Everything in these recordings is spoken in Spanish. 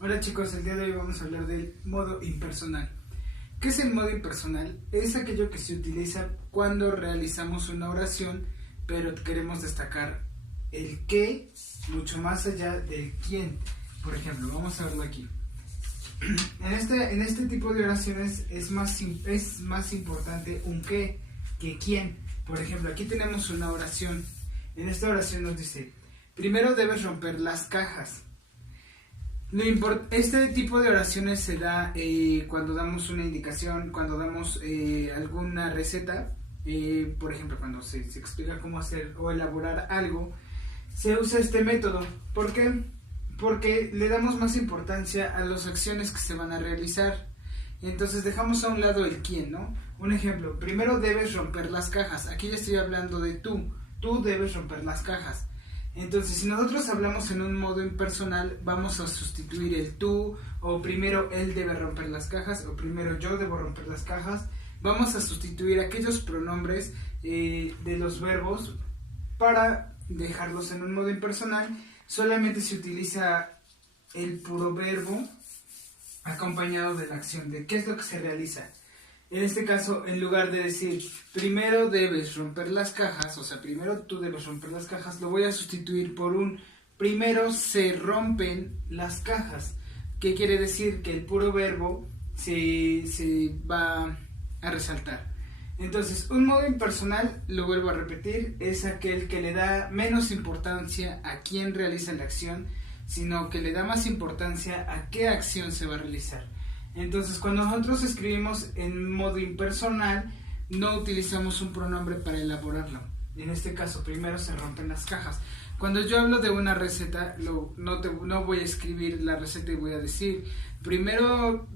Hola chicos, el día de hoy vamos a hablar del modo impersonal. ¿Qué es el modo impersonal? Es aquello que se utiliza cuando realizamos una oración, pero queremos destacar el qué mucho más allá del quién. Por ejemplo, vamos a verlo aquí. En este tipo de oraciones es más importante un qué que quién. Por ejemplo, aquí tenemos una oración. En esta oración nos dice, primero debes romper las cajas. Este tipo de oraciones se da cuando damos una indicación, cuando damos alguna receta, por ejemplo, cuando se explica cómo hacer o elaborar algo, se usa este método. ¿Por qué? Porque le damos más importancia a las acciones que se van a realizar. Entonces dejamos a un lado el quién, ¿no? Un ejemplo, primero debes romper las cajas. Aquí ya estoy hablando de tú debes romper las cajas. Entonces, si nosotros hablamos en un modo impersonal, vamos a sustituir el tú, o primero él debe romper las cajas, o primero yo debo romper las cajas. Vamos a sustituir aquellos pronombres de los verbos para dejarlos en un modo impersonal. Solamente se utiliza el puro verbo acompañado de la acción, de qué es lo que se realiza. En este caso, en lugar de decir, primero debes romper las cajas, o sea, primero tú debes romper las cajas, lo voy a sustituir por un, primero se rompen las cajas. ¿Qué quiere decir? Que el puro verbo se va a resaltar. Entonces, un modo impersonal, lo vuelvo a repetir, es aquel que le da menos importancia a quién realiza la acción, sino que le da más importancia a qué acción se va a realizar. Entonces, cuando nosotros escribimos en modo impersonal, no utilizamos un pronombre para elaborarlo. En este caso, primero se rompen las cajas. Cuando yo hablo de una receta, no voy a escribir la receta y voy a decir, primero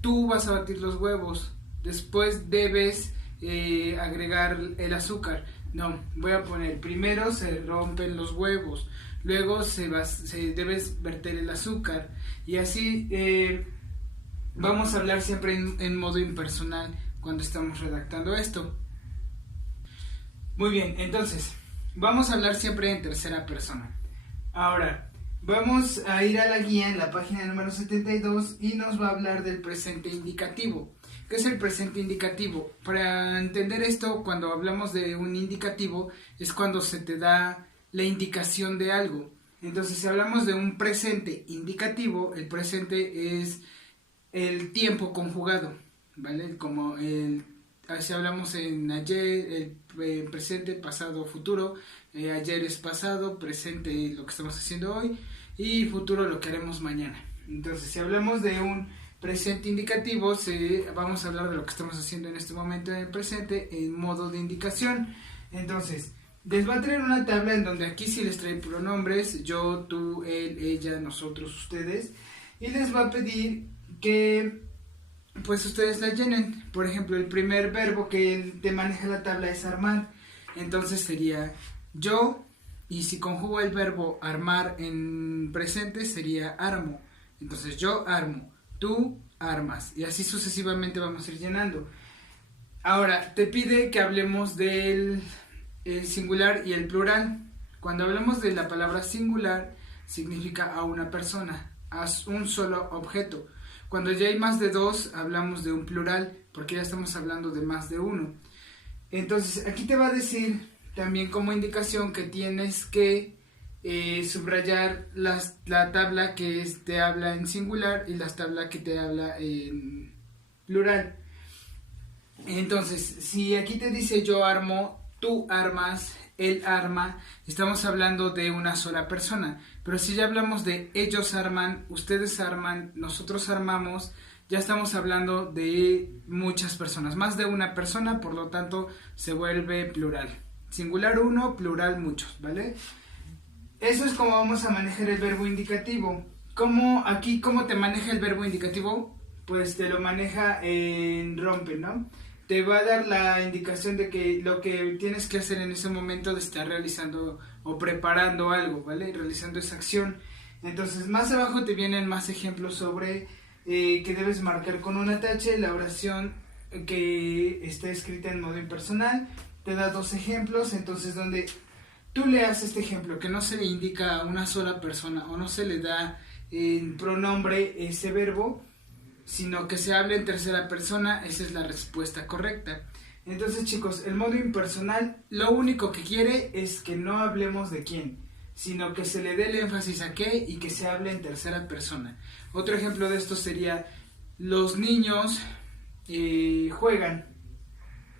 tú vas a batir los huevos, después debes agregar el azúcar. No, voy a poner, primero se rompen los huevos, luego debes verter el azúcar, y así... vamos a hablar siempre en modo impersonal cuando estamos redactando esto. Muy bien, entonces, vamos a hablar siempre en tercera persona. Ahora, vamos a ir a la guía en la página número 72 y nos va a hablar del presente indicativo. ¿Qué es el presente indicativo? Para entender esto, cuando hablamos de un indicativo, es cuando se te da la indicación de algo. Entonces, si hablamos de un presente indicativo, el presente es el tiempo conjugado, ¿vale? Si hablamos en ayer, el presente, pasado, futuro, ayer es pasado, presente lo que estamos haciendo hoy y futuro lo que haremos mañana. Entonces, si hablamos de un presente indicativo, vamos a hablar de lo que estamos haciendo en este momento en el presente en modo de indicación. Entonces, les va a traer una tabla en donde aquí sí les trae pronombres, yo, tú, él, ella, nosotros, ustedes, y les va a pedir que pues ustedes la llenen. Por ejemplo, el primer verbo que te maneja la tabla es armar, entonces sería yo, y si conjugo el verbo armar en presente sería armo. Entonces yo armo, tú armas, y así sucesivamente vamos a ir llenando. Ahora te pide que hablemos del singular y el plural. Cuando hablamos de la palabra singular significa a una persona, a un solo objeto. Cuando ya hay más de dos, hablamos de un plural, porque ya estamos hablando de más de uno. Entonces, aquí te va a decir también como indicación que tienes que subrayar la tabla que te habla en singular y la tabla que te habla en plural. Entonces, si aquí te dice yo armo, tú armas, él arma, estamos hablando de una sola persona. Pero si ya hablamos de ellos arman, ustedes arman, nosotros armamos, ya estamos hablando de muchas personas, más de una persona, por lo tanto se vuelve plural. Singular uno, plural muchos, ¿vale? Eso es como vamos a manejar el verbo indicativo. ¿Cómo te maneja el verbo indicativo? Pues te lo maneja en rompe, ¿no? Te va a dar la indicación de que lo que tienes que hacer en ese momento de estar realizando o preparando algo, ¿vale? Realizando esa acción. Entonces, más abajo te vienen más ejemplos sobre que debes marcar con una tache la oración que está escrita en modo impersonal. Te da dos ejemplos, entonces donde tú leas este ejemplo que no se le indica a una sola persona o no se le da en pronombre ese verbo, sino que se hable en tercera persona, esa es la respuesta correcta. Entonces, chicos, el modo impersonal lo único que quiere es que no hablemos de quién, sino que se le dé el énfasis a qué y que se hable en tercera persona. Otro ejemplo de esto sería: los niños juegan.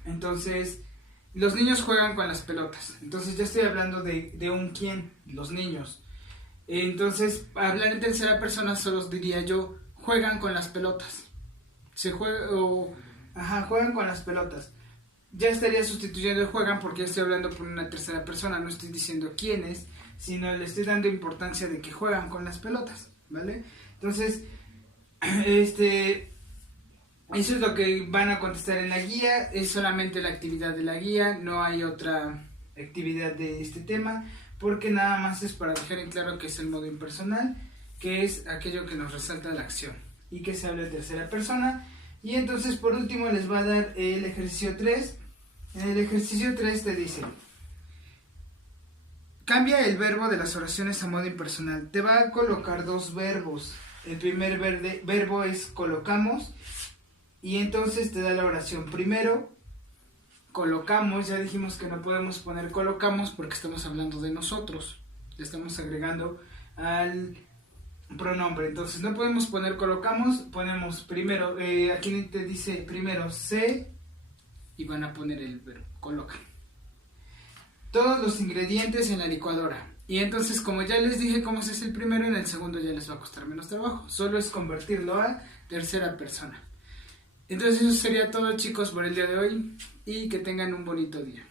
Entonces, los niños juegan con las pelotas. Entonces ya estoy hablando de un quién, los niños. Entonces, hablar en tercera persona solo diría yo: juegan con las pelotas. Juegan con las pelotas. Ya estaría sustituyendo el juegan porque ya estoy hablando por una tercera persona, no estoy diciendo quiénes, sino le estoy dando importancia de que juegan con las pelotas, ¿vale? Entonces, eso es lo que van a contestar en la guía, es solamente la actividad de la guía, no hay otra actividad de este tema, porque nada más es para dejar en claro que es el modo impersonal, que es aquello que nos resalta la acción y que se habla en tercera persona. Y entonces, por último, les va a dar el ejercicio 3. En el ejercicio 3 te dice: cambia el verbo de las oraciones a modo impersonal. Te va a colocar dos verbos. El primer verbo es colocamos, y entonces te da la oración. Primero, colocamos, ya dijimos que no podemos poner colocamos porque estamos hablando de nosotros. Le estamos agregando al pronombre, entonces no podemos poner colocamos, ponemos primero, aquí te dice primero se, y van a poner el verbo, colocan todos los ingredientes en la licuadora. Y entonces, como ya les dije cómo se hace el primero, en el segundo ya les va a costar menos trabajo, solo es convertirlo a tercera persona. Entonces eso sería todo, chicos, por el día de hoy, y que tengan un bonito día.